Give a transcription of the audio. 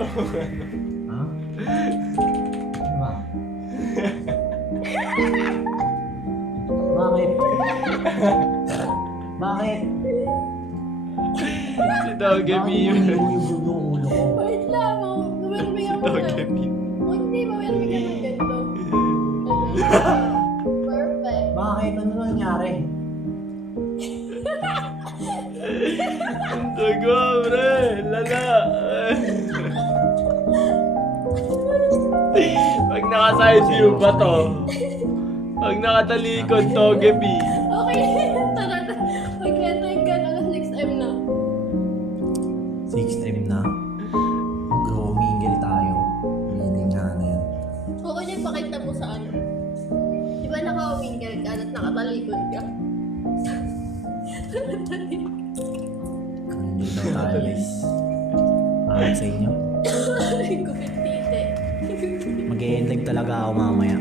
Ha? Ano ba? Bakit? Bakit? Si Doggy Yung ulo ko. Wait lang, bumibigyan mo na. Hindi, bumibigyan mo ganito. Perfect. Bakit? Ano nangyari? Tago, pre! Lala! Pag naka-side view ba to? Pag nakatalikod, Togepi. Okay, tara na. Mag-rentay ka na next time na. 6 stream na. Grow-mingle tayo. Hindi nga na yan. Okay na ipakita mo sa ano. Di ba naka-mingle ka at nakatalikod ka? Mingle daw tayo guys. Para sa inyo. Gupit tite. Mag-e-end live talaga ako mamaya.